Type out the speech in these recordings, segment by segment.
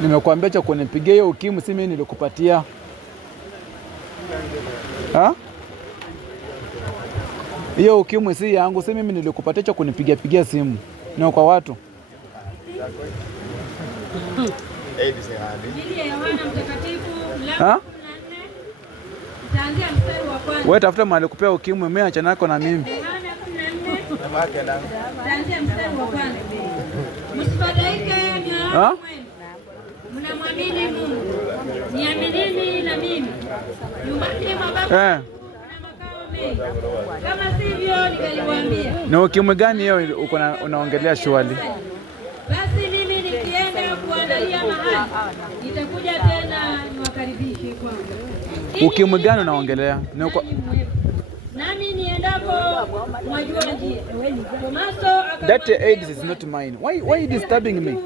Nimekuambia cha kunipigia hiyo ukimwi, si mimi nilikupatia. Ha? Hiyo ukimwi si yangu, si mimi nilikupatia cha kunipigia simu. Ni kwa watu. Ha? Wewe tafuta mahali kupea ukimwi, mimi acha nako na mimi. Ha? Mnamwamini Mungu. Niaminini na mimi. Nyumbani mwa Baba kuna makao mengi. Kama sivyo ningaliwaambia. Na ukimwi gani hiyo unaongelea shwali? Basi mimi nikienda kuandalia mahali, nitakuja tena niwakaribishe kwangu. Ukimwi gani unaongelea? Nami niendapo mwajua njia. That AIDS is not mine. Why are you disturbing me?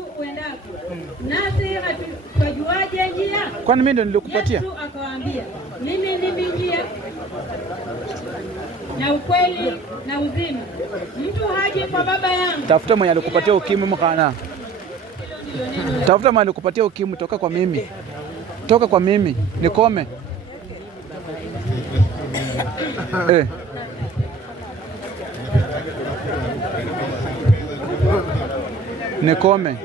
Nasi hatujuaje njia? Kwani mimi ndio nilikupatia? Yesu akawaambia, mimi ndimi njia na ukweli na uzima. Mtu haji kwa Baba yangu. Tafuta mwenye alikupatia ukimwi mkana. Tafuta mwenye alikupatia ukimwi, toka kwa mimi. Toka kwa mimi. Nikome. Nikome.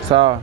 Sawa.